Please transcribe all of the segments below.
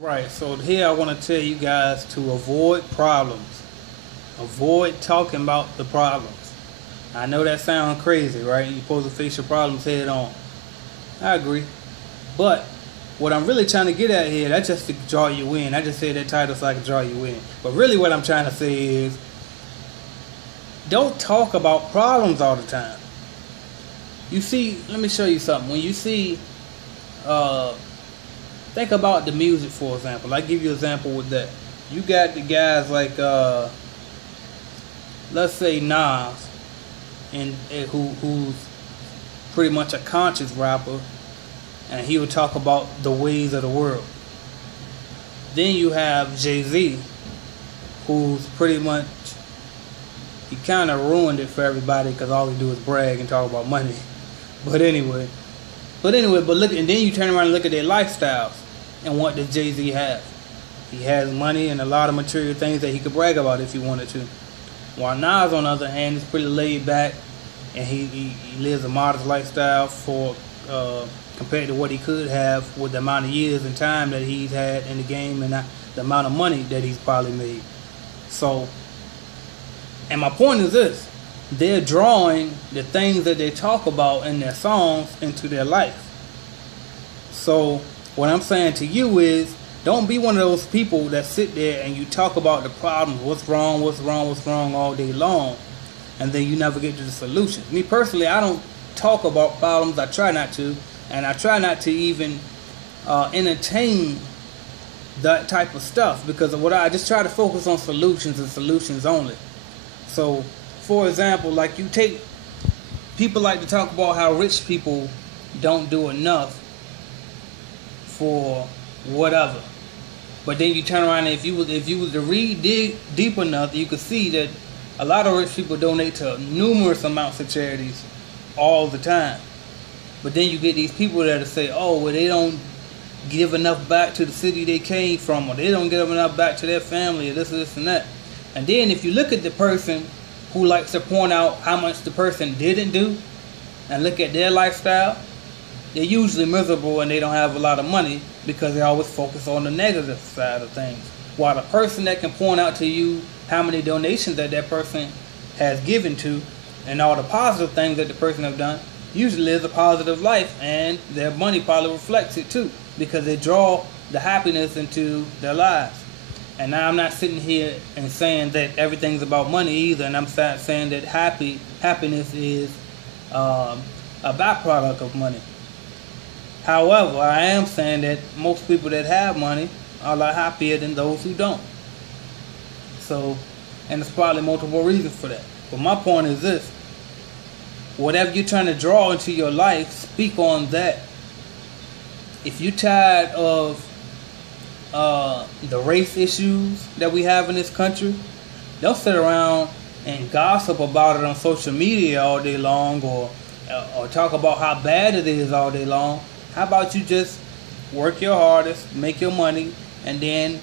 Right, so here I want to tell you guys to avoid problems. Avoid talking about the problems. I know that sounds crazy, right? You're supposed to face your problems head on. I agree. But what I'm really trying to get at here, that's just to draw you in. I just said that title so I can draw you in. But really what I'm trying to say is, don't talk about problems all the time. You see, let me show you something. When you see, think about the music, for example. I give you an example with that. You got the guys like, let's say Nas, who's pretty much a conscious rapper, and he would talk about the ways of the world. Then you have Jay-Z, who's pretty much, he kind of ruined it for everybody because all he do is brag and talk about money. But anyway, but look, and then you turn around and look at their lifestyles, and what does Jay-Z have? He has money and a lot of material things that he could brag about if he wanted to. While Nas, on the other hand, is pretty laid back, and he lives a modest lifestyle for compared to what he could have with the amount of years and time that he's had in the game and the amount of money that he's probably made. So, and my point is this: they're drawing the things that they talk about in their songs into their life. So what I'm saying to you is, don't be one of those people that sit there and you talk about the problems, what's wrong all day long, and then you never get to the solution. Me personally, I don't talk about problems. I try not to, and I try not to even entertain that type of stuff, because of what I just try to focus on solutions and solutions only. So, for example, like you take, people like to talk about how rich people don't do enough for whatever. But then you turn around and if you was to read deep enough, you could see that a lot of rich people donate to numerous amounts of charities all the time. But then you get these people that say, oh, well, they don't give enough back to the city they came from, or they don't give enough back to their family, or this and that. And then if you look at the person who likes to point out how much the person didn't do, and look at their lifestyle, they're usually miserable and they don't have a lot of money because they always focus on the negative side of things. While the person that can point out to you how many donations that person has given to and all the positive things that the person have done usually lives a positive life, and their money probably reflects it too, because they draw the happiness into their lives. And now I'm not sitting here and saying that everything's about money either, and I'm saying that happiness is a byproduct of money. However, I am saying that most people that have money are a lot happier than those who don't. So, and there's probably multiple reasons for that. But my point is this: whatever you're trying to draw into your life, speak on that. If you're tired of the race issues that we have in this country, don't sit around and gossip about it on social media all day long, or talk about how bad it is all day long. How about you just work your hardest, make your money, and then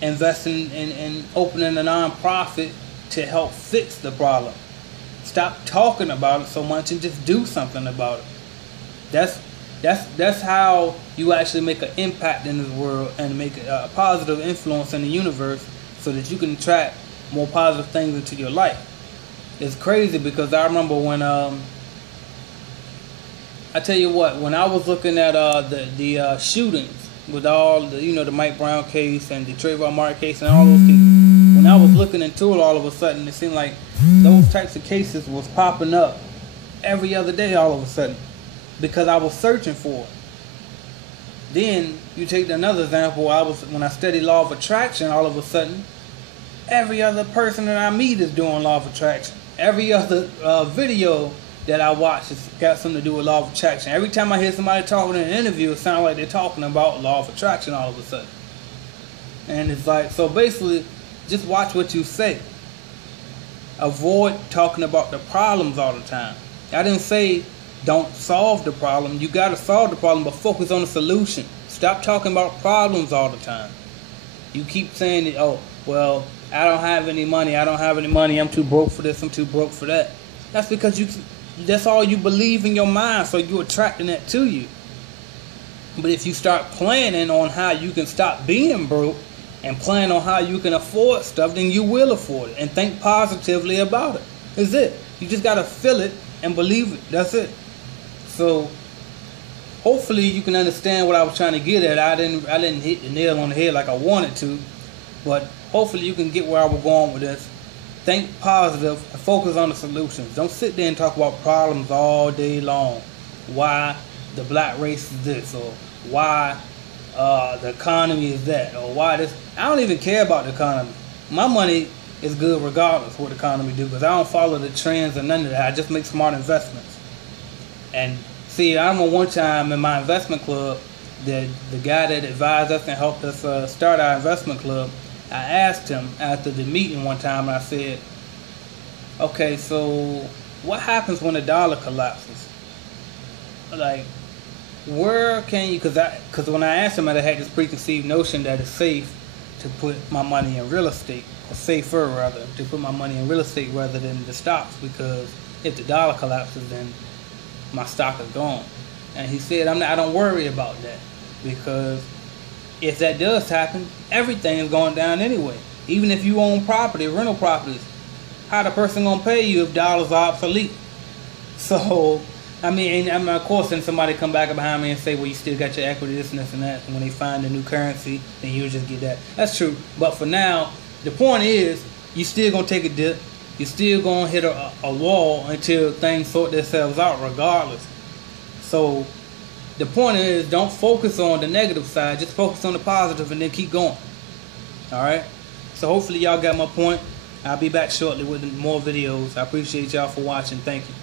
invest in opening a non-profit to help fix the problem. Stop talking about it so much and just do something about it. That's how you actually make an impact in this world and make a positive influence in the universe, so that you can attract more positive things into your life. It's crazy because I remember when I tell you what, when I was looking at the shootings with all the the Mike Brown case and the Trayvon Martin case and all those cases, when I was looking into it, all of a sudden it seemed like those types of cases was popping up every other day all of a sudden, because I was searching for it. Then you take another example. When I studied law of attraction, all of a sudden every other person that I meet is doing law of attraction. Every other video that I watch has got something to do with law of attraction. Every time I hear somebody talking in an interview, it sounds like they're talking about law of attraction all of a sudden. And it's like, so basically, just watch what you say. Avoid talking about the problems all the time. I didn't say don't solve the problem. You got to solve the problem, but focus on the solution. Stop talking about problems all the time. You keep saying that, oh, well, I don't have any money. I'm too broke for this. I'm too broke for that. That's because that's all you believe in your mind, so you're attracting that to you. But if you start planning on how you can stop being broke and plan on how you can afford stuff, then you will afford it. And think positively about it. That's it. You just gotta feel it and believe it. That's it. So hopefully you can understand what I was trying to get at. I didn't hit the nail on the head like I wanted to, but hopefully you can get where I was going with this. Think positive and focus on the solutions. Don't sit there and talk about problems all day long. Why the black race is this, or why the economy is that, or why this. I don't even care about the economy. My money is good regardless what the economy do, because I don't follow the trends or none of that. I just make smart investments. And see, I remember one time in my investment club, the guy that advised us and helped us start our investment club, I asked him after the meeting one time, and I said, okay, so what happens when the dollar collapses? Like, where can you, because when I asked him, I had this preconceived notion that it's safe to put my money in real estate, or safer rather, to put my money in real estate rather than the stocks, because if the dollar collapses, then my stock is gone. And he said, I don't worry about that, because if that does happen, everything is going down anyway. Even if you own property, rental properties, how the person gonna pay you if dollars are obsolete? So, I mean, of course, then somebody come back behind me and say, well, you still got your equity, this and this and that. And when they find a new currency, then you'll just get that. That's true. But for now, the point is, you still gonna take a dip. You're still gonna hit a wall until things sort themselves out regardless. So the point is, don't focus on the negative side. Just focus on the positive and then keep going. Alright? So hopefully y'all got my point. I'll be back shortly with more videos. I appreciate y'all for watching. Thank you.